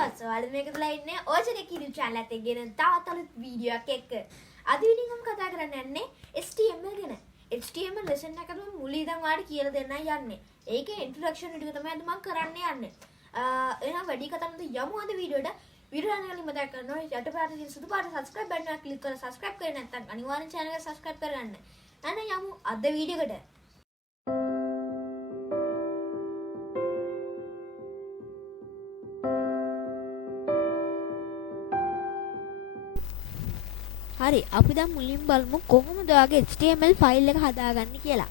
දවස් වල මේකටලා ඉන්නේ OshaTech YouTube channel එකේ ගෙන තවත් අලුත් වීඩියෝ එකක් එක්ක. අද වීඩියෝ එකම කතා කරන්න යන්නේ HTML ගැන. HTML lesson එකකට මුලින් ඉඳන් ඔයාලට කියලා දෙන්නයි යන්නේ. ඒකේ introduction ටික තමයි අද මම කරන්න යන්නේ. එහෙනම් වැඩි කතා නැතුව යමු අද වීඩියෝට. වීඩියෝ එක කලින් මතක් කරනවා යටපාඩේ තියෙන සුදු පාට subscribe button එක click කරලා subscribe කරේ නැත්නම් අනිවාර්යෙන් channel එක subscribe කරගන්න. එහෙනම් යමු අද වීඩියෝ එකට. හරි අපි දැන් මුලින්ම බලමු කොහොමද ඔයාගේ HTML ෆයිල් එක හදාගන්නේ කියලා.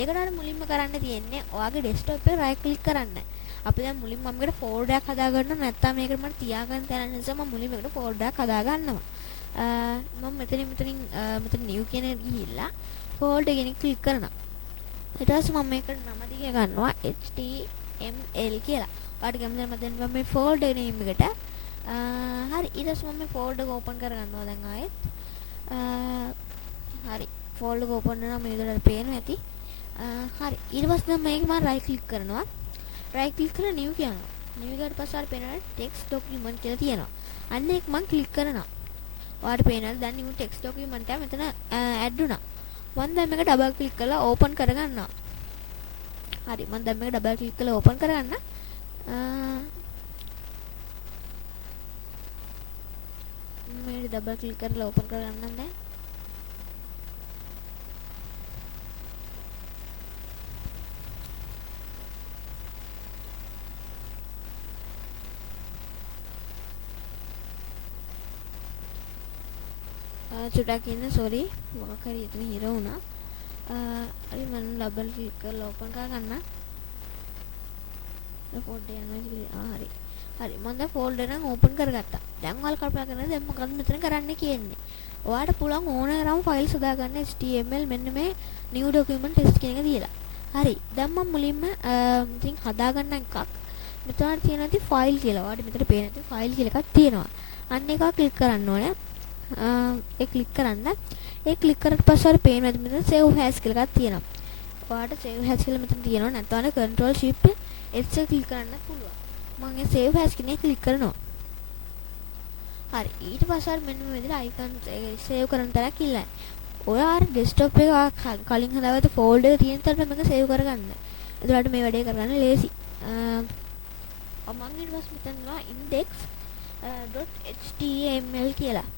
ඒකට අර මුලින්ම කරන්න තියෙන්නේ ඔයාගේ desktop එකේ right click කරන්න. අපි දැන් මුලින්ම මම මේකට folder එකක් හදාගන්නවා නැත්නම් මේකට මට තියාගන්න තැන නිසා මම මුලින්ම මේකට folder එකක් හදාගන්නවා. මම මෙතන new කියන එක ගිහිල්ලා folder එකෙන් click කරනවා. ඊට පස්සේ මම මේකට නම දිග ගන්නවා HTML කියලා. ඔයාලට කැමතිද මම දැන් මේ folder name එකට හරි ඊට පස්සේ මම මේ folder එක open කරගන්නවා දැන් ආයෙත් හරි folder එක open වෙනවා මේ විදිහට පේනවා ඇති හරි ඊට පස්සේ දැන් මේක මම right click කරනවා right click කරලා new කියනවා new එකට පස්සේ ආර පේනවා text document කියලා තියෙනවා අන්න ඒක මම click කරනවා ඔයාලට පේනවා දැන් new text document එක මෙතන add වුණා මම දැන් මේක double click කරලා open කරගන්නවා හරි මම දැන් මේක double click කරලා open කරගන්න मैं डबल क्लिक कर लो ओपन करना है चुटा की ना सॉरी वहाँ कर इतनी हीरो हूँ ना अरे मैंने डबल क्लिक कर लो ओपन करना फोल्डर हरी හරි මම දැන් ෆෝල්ඩර් එක ඕපන් කරගත්තා. දැන් ඔයාලා කල්පනා කරනවා දැන් මොකක්ද මෙතන කරන්න කියන්නේ. ඔයාලට පුළුවන් ඕන තරම් ෆයිල්ස් හදාගන්න HTML මෙන්න මේ new document test කියන එක දීලා. හරි. දැන් මම මුලින්ම ඉතින් හදාගන්න එකක්. මෙතන තියෙනවා ඉතින් ෆයිල් කියලා. ඔයාලට මෙතන පේන ඉතින් ෆයිල් කියලා එකක් තියෙනවා. අන්න එක ක්ලික් කරන්න ඕනේ. ඒ ක්ලික් කරන්න. ඒ ක්ලික් කරලා පස්සේ ඔයාලට පේනවා මෙතන save as කියලා එකක් තියෙනවා. ඔයාලට save as කියලා මෙතන තියෙනවා. නැත්නම් control shift S එක ක්ලික් කරන්න පුළුවන්. මම ඒ save as කෙනෙක් ක්ලික් කරනවා. හරි ඊට පස්සේ මෙන්න මේ විදිහට icon save කරන තරක් ඉල්ලන්නේ. ඔයා desktop එක කලින් හදාගත්ත folder එක තියෙන තරම මේක save කරගන්න. එතකොට මේ වැඩේ කරගන්න ලේසි. මම ඊට පස්සේ මෙතනවා index.html කියලා.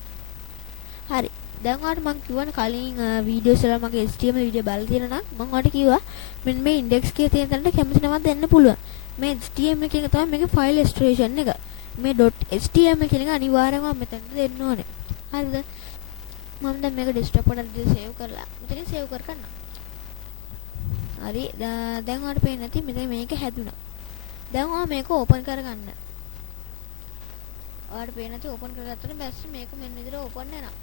හරි දැන් ඔයාලට මම කිව්වනේ කලින් වීඩියෝස් වල මගේ HTML වීඩියෝ බලලා තියෙනවා නම් මම ඔයාලට කිව්වා මෙන්න මේ index එකේ තියෙන තැනට කැමති නමක් දෙන්න පුළුවන්. මේ HTML කියන එක තමයි මේකේ file extension එක. මේ .html කියන එක අනිවාර්යයෙන්ම මෙතනට දෙන්න ඕනේ. හරිද? මම දැන් මේක desktop එකට save කරලා මෙතනින් save කර ගන්නවා. හරි දැන් ඔයාලට පේන්නේ නැති මෙතන මේක හැදුනා. දැන් ඔයා මේක open කරගන්න. ඔයාලට පේන්නේ නැති open කරගත්තට පස්සේ මේක මෙන්න විදිහට open වෙනවා.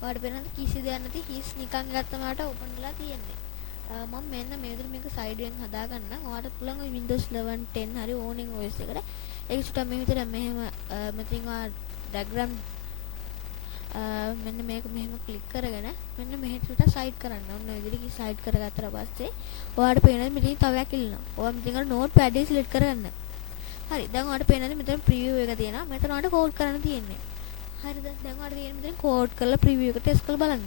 ඔයාලට පේන්නේ නැති කිසි දෙයක් නැති හිස් නිකන් ගත්තම මට open වෙලා තියෙන්නේ. මම මෙන්න මේ විදිහට මේක side එකෙන් හදාගන්න. ඔයාලට පුළුවන් Windows 11 10 හරි ඕනෙන් OS එකට ඒක චුට්ටක් මේ විදිහට මෙහෙම මෙතනින් ඔයා diagram මෙන්න මේක මෙහෙම ක්ලික් කරගෙන මෙන්න මෙහෙට චුට්ටක් side කරන්න. ඔන්න ඔය විදිහට side කරගත්තට පස්සේ ඔයාලට පේනවා මෙතන තව එකක් ඉල්ලනවා. ඔයා මෙතන අර notepad එක select කරගන්න. හරි දැන් ඔයාලට පේනවා මෙතන preview එක තියෙනවා. මෙතන ඔයාලට code කරන්න තියෙන්නේ. හරිද? දැන් ඔයාලට තියෙන්නේ මෙතන code කරලා preview එක test කරලා බලන්න.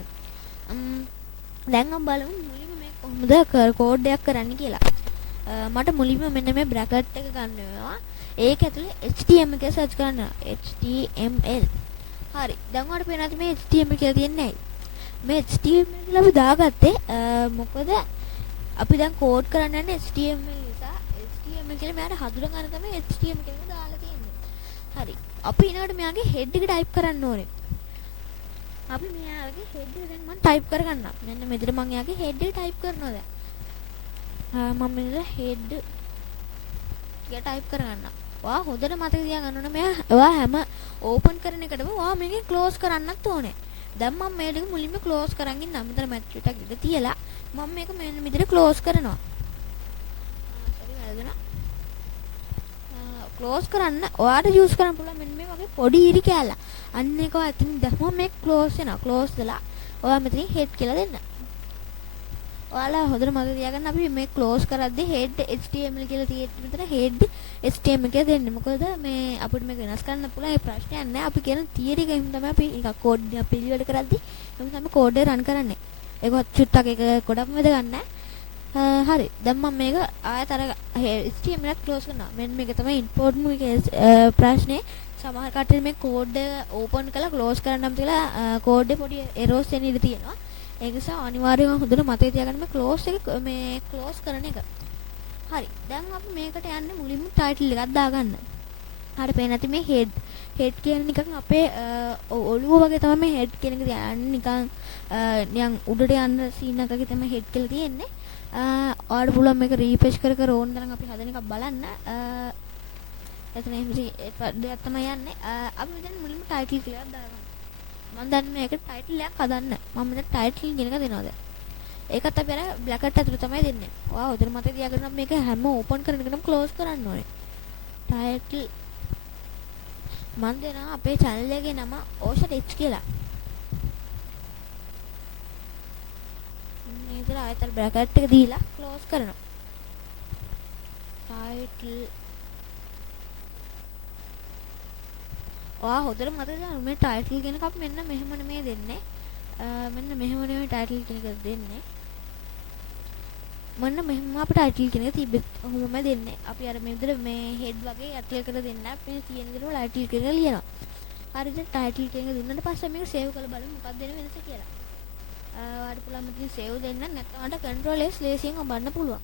දැන් අපි බලමු මුලින්ම මේ කොහොමද කෝඩ් එකක් කරන්න කියලා. මට මුලින්ම මෙන්න මේ බ්‍රැකට් එක ගන්න වෙනවා. ඒක ඇතුලේ HTML කියලා සර්ච් කරන්න. HTML. හරි. දැන් ඔයාලට පේනවා මේ HTML කියලා තියෙන්නේ නැහැ. මේ HTML කියලා අපි දාගත්තේ මොකද අපි දැන් කෝඩ් කරන්න යන්නේ HTML නිසා HTML කියලා මෙයාට හඳුනා ගන්න තමයි HTML කියලා දාලා තියෙන්නේ. හරි. අපි ඊළඟට මෙයාගේ head එක type කරන්න ඕනේ. අපි මෙයාගේ head එක දැන් මම type කරගන්නම්. මෙන්න මෙතන මම එයාගේ head එක type කරනවා දැන්. මම මෙතන head එක type කරගන්නම්. ඔයා හොඳට මතක තියාගන්න ඕනේ මෙයා ඔයා හැම open කරන එකටම ඔයා මේකෙන් close කරන්නත් ඕනේ. දැන් මම මේ දෙක මුලින්ම close කරන් ඉන්නම්. මෙතන match එකක් ඉඳ තියලා මම මේක මෙන්න මෙතන close කරනවා. sorry වැරදුනා. close කරන්න ඔයාට use කරන්න පුළුවන් මෙන්න මේ වගේ පොඩි ඉරි කෑල්ල. අන්න ඒක ඔයා ඉතින් දැම්මම මේක close වෙනවා. close වෙලා ඔයා මෙතනින් head කියලා දෙන්න. ඔයාලා හොඳට මතක තියාගන්න අපි මේ ක්ලෝස් කරද්දී head HTML කියලා තියෙද්දි මෙතන head HTML කියලා දෙන්නේ. මොකද මේ අපිට මේක වෙනස් කරන්න පුළුවන් ඒ ප්‍රශ්නයක් නැහැ. අපි කියන තියරි එකෙන් තමයි අපි නිකන් කෝඩ් එක පිළිවෙල කරද්දී එහෙනම් තමයි කෝඩ් එක රන් කරන්නේ. ඒක චුට්ටක් එක ගොඩක්ම වැදගත් නැහැ. හරි. දැන් මම මේක ආයෙත් අර HTML එක ක්ලෝස් කරනවා. මෙන්න මේක තමයි import ප්‍රශ්නේ. සමහර කට්ටිය මේ කෝඩ් එක ඕපන් කරලා ක්ලෝස් කරන්නම් කියලා කෝඩ් එකේ පොඩි එරර්ස් එන ඉඩ තියෙනවා. ඒ නිසා අනිවාර්යයෙන්ම හොඳට මතක තියාගන්න මේ ක්ලෝස් එක මේ ක්ලෝස් කරන එක. හරි. දැන් අපි මේකට යන්නේ මුලින්ම ටයිටල් එකක් දාගන්න. හරි පේන්නේ නැති මේ head කියන නිකන් අපේ ඔළුව වගේ තමයි මේ head කියන එක තියන්නේ. නිකන් උඩට යන සීන් එකක තමයි head කියලා තියෙන්නේ. ඔයාලට පුළුවන් මේක රීෆ්‍රෙෂ් කර කර ඕන තරම් අපි හදන එකක් බලන්න. එතන එහෙම දෙයක් තමයි යන්නේ. අපි මෙතන මුලින්ම ටයිටල් කියලා දාගන්න. මම දැන් මේකට ටයිටල් එකක් හදන්න. මම මෙතන ටයිටල් කියන එක දෙනවා දැන්. ඒකත් අපි අර බ්ලැකට් ඇතුළේ තමයි දෙන්නේ. ඔයා උදේ මතක තියාගන්න මේක හැම ඕපන් කරන එකම ක්ලෝස් කරන්න ඕනේ. ටයිටල් මම දෙනවා අපේ channel එකේ නම OshaTech කියලා. මේ විතර ආයතන බ්‍රැකට් එක දීලා ක්ලෝස් කරනවා. ටයිටල් ඔයා හොඳට මතක තියාගන්න මේ ටයිටල් කියන එක අපි මෙන්න මෙහෙම නෙමෙයි දෙන්නේ. මෙන්න මෙහෙම නෙමෙයි ටයිටල් කියන එක දෙන්නේ. මෙන්න මෙහෙම අපි ටයිටල් කියන එක තිබෙත් ඔහොමම දෙන්නේ. අපි අර මේ විදිහට මේ හෙඩ් වගේ ඇටල් කරලා දෙන්න අපි තියෙන විදිහට ටයිටල් කියන එක ලියනවා. හරිද? ටයිටල් කියන එක දුන්නාට පස්සේ මේක සේව් කරලා බලමු මොකක්ද වෙන වෙනස කියලා. ඔයාලට පුළුවන් මෙතන සේව් දෙන්න නැත්නම් අර control S ලේසියෙන් ඔබන්න පුළුවන්.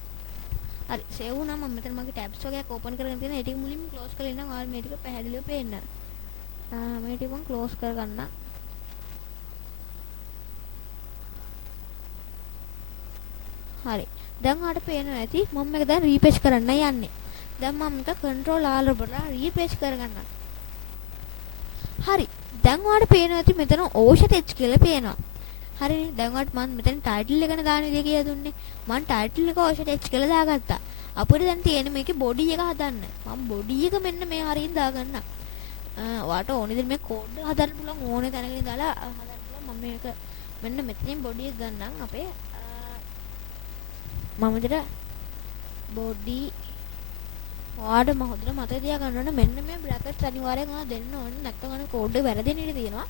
හරි සේව් වුණා මම මෙතන මගේ ටැබ්ස් වගේක් ඕපන් කරගෙන තියෙනවා. ඒ ටික මුලින්ම ක්ලෝස් කරලා ඉන්නම්. ඔයාලා මේ ටික පැහැදිලිව පේන්න. මේ ටික මම ක්ලෝස් කරගන්න. හරි. දැන් ඔයාලට පේනවා ඇති මම මේක දැන් රීපේජ් කරන්න යන්නේ. දැන් මම මේක control R ඔබලා රීපේජ් කරගන්නවා. හරි. දැන් ඔයාලට පේනවා ඇති මෙතන OshaTech කියලා පේනවා. හරිනේ. දැන් ඔයාලට මම මෙතන ටයිටල් එකන දාන විදිය කියලා දුන්නේ. මම ටයිටල් එක OshaTech කියලා දාගත්තා. අපිට දැන් තියෙන්නේ මේකේ body එක හදන්න. මම body එක මෙන්න මේ හරියෙන් දාගන්න. ඔයාලට ඕනේ විදිහට මේ කෝඩ් එක හදන්න පුළුවන් ඕනේ තැනකින් දාලා හදන්න පුළුවන්. මම මේක මෙන්න මෙතනින් body එක ගන්නම් අපේ මම විතර body ඔයාලට මම හොඳට මතක තියාගන්න ඕනේ මෙන්න මේ බ්‍රැකට්ස් අනිවාර්යෙන් ඔයා දෙන්න ඕනේ නැත්නම් අර කෝඩ් එක වැරදෙන ඉඩ තියෙනවා.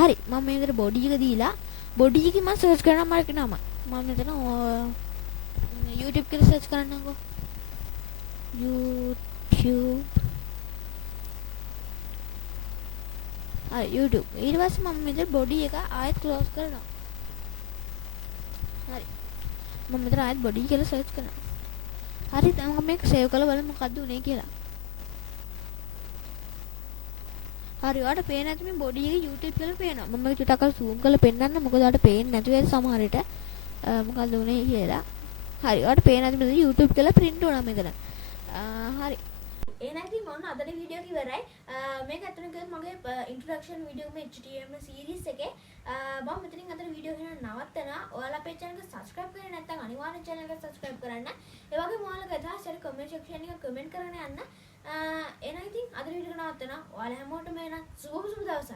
හරි මම මේ විතර body එක දීලා body එකේ මම සර්ච් කරනවා මාර්ක් නම මම මෙතන YouTube කියලා සර්ච් කරන්නම්කෝ YouTube YouTube ඊට පස්සේ මම මෙතන body එක ආයෙත් ක්ලෝස් කරනවා. හරි මම මෙතන ආයෙත් body කියලා සර්ච් කරනවා. හරි දැන් මම මේක සේව් කරලා බලමු මොකද්ද උනේ කියලා. හරි ඔයාලට පේන්නේ නැති මේ body එක YouTube කියලා පේනවා. මම මේක ටිකක් zoom කරලා පෙන්නන්න මොකද ඔයාලට පේන්නේ නැති වෙයි සමහර විට මොකද්ද උනේ කියලා. හරි ඔයාලට පේන්නේ නැති මෙතන YouTube කියලා print වුණා මෙතන. හරි එහෙනම් ඉතින් මොන අදට වීඩියෝ එක ඉවරයි. මේක අතන ගියොත් මගේ ඉන්ට්‍රොඩක්ෂන් වීඩියෝ මේ HTML සීරීස් එකේ මම මෙතනින් අතන වීඩියෝ එක නවත්තනවා. ඔයාලා අපේ channel එක subscribe කරේ නැත්නම් අනිවාර්යෙන් channel එක subscribe කරන්න. ඒ වගේම ඔයාලගේ අදහස් හරි comment section එකේ comment කරගෙන යන්න. එහෙනම් ඉතින් අද වීඩියෝ එක නවත්තනවා. ඔයාලා හැමෝටම එහෙනම් සුබ දවසක්.